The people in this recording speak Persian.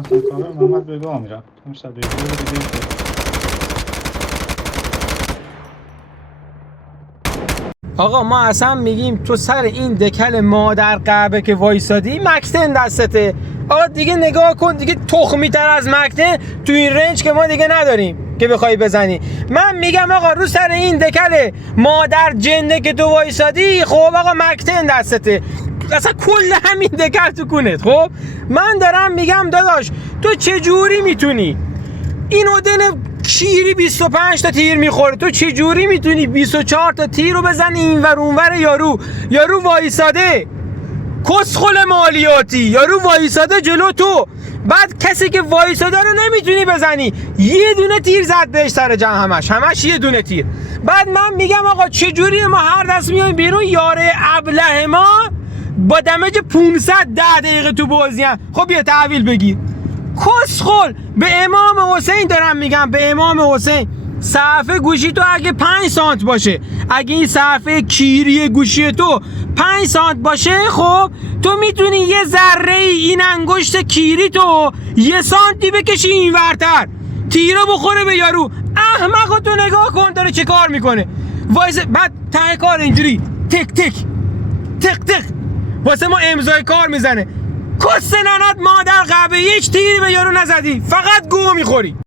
رفتم کامل محمد به گاه میرم مشتبه دیگه آقا ما اصلا میگیم تو سر این دکل مادر قهبه که وایسادی مکتن دستته. آقا دیگه نگاه کن، دیگه تخمی تر از مکتن تو این رنج که ما دیگه نداریم که بخوای بزنی. من میگم آقا رو سر این دکل مادر جنده که تو وایسادی، خب آقا مکتن دستته، اصلا کل همین دکل تو کونت. خب من دارم میگم داداش تو چجوری میتونی این اودن شیری 25 تا تیر میخوره، تو چه جوری میتونی 24 تا تیر رو بزنی اینور اونور؟ یارو وایساده کسخل مالیاتی، یارو وایساده جلو تو، بعد کسی که وایساده رو نمیتونی بزنی، یه دونه تیر زد بهش سر جمع، همش یه دونه تیر. بعد من میگم آقا چه جوری ما هر دست میایم بیرون یاره ابله ما با دمج 500 10 دقیقه تو بازی هم. خب یه تحویل بگیر کسخل. به امام حسین دارم میگم، به امام حسین صفحه گوشی تو اگه 5 سانت باشه، اگه این صفحه کیری گوشی تو 5 سانت باشه، خب تو میتونی یه ذره این انگشت کیری تو 1 سانتی بکشی این ورتر، تیرو بخوره به یارو. احمقو تو نگاه کن داره چه کار میکنه، وایس بعد ته کار اینجوری تک تک تک تک واسه ما امضای کار میزنه. کس ننت مادر قهبه، هیچ تیری به یارو نزدی، فقط گو میخوری.